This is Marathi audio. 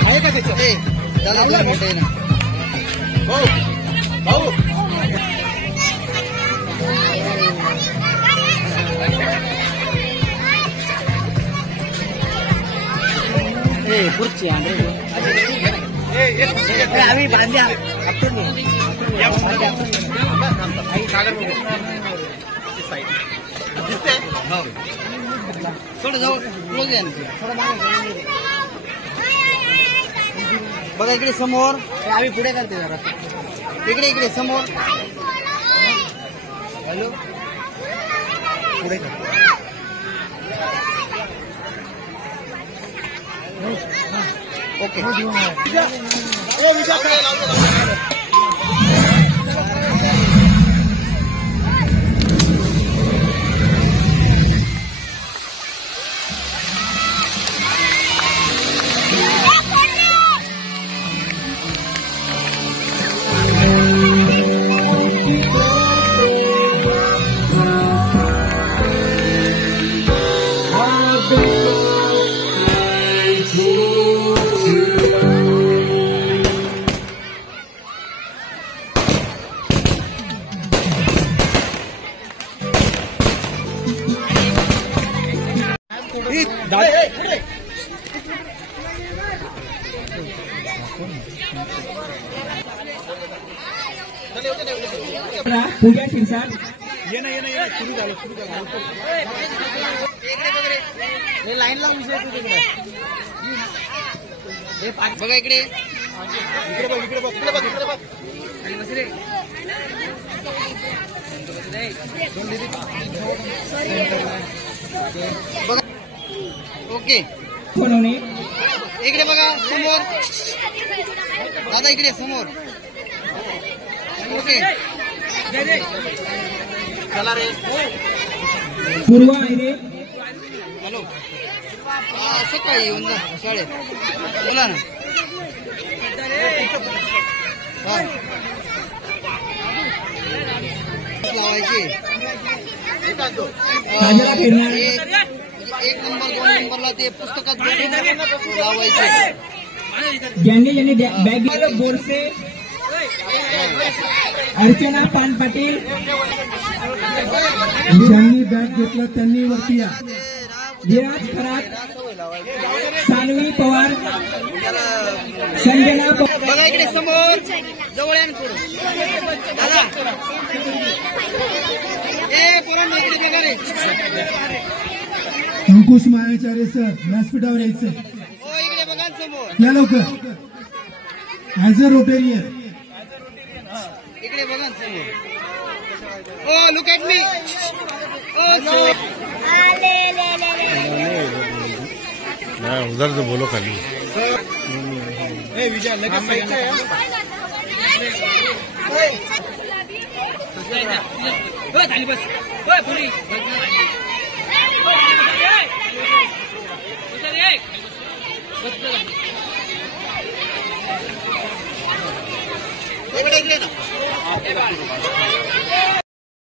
आहे का त्याचं? दादा मोठे आहे ना भाऊ भाऊ पुढची आम्ही बांधल्या थोडं जवळ क्लोज आहे बघा इकडे समोर आम्ही पुढे करते जरा इकडे इकडे समोर हॅलो पुढे ओके पूजा शिरसाट ये ना सुरू झालं लाईन लावून तिकडे बघा इकडे बघा ओके इकडे बघा समोर दादा इकडे समोर ओके चला रे पूर्वा आहे हॅलो सकाळी येऊन जा शाळेत बोला ना लावायचे 1 नंबर 2 नंबरला ते पुस्तकात लावायचे ज्यांनी बॅग बोरसे अर्चना पान पाटील ज्यांनी बॅग घेतलं त्यांनी वरती या विराज खरात सानवी पवार संजना बघा इकडे समोर जवळ दादा इकडे बघा रे अंकुश मायाचार्य सर व्यासपीठावर यायचं हो इकडे बघा समोर या लवकर ऍज अ रोटेरियन इकडे बघा समोर ओ लुक ॲट मी उधर से बोलो खाली विजय इकडे ना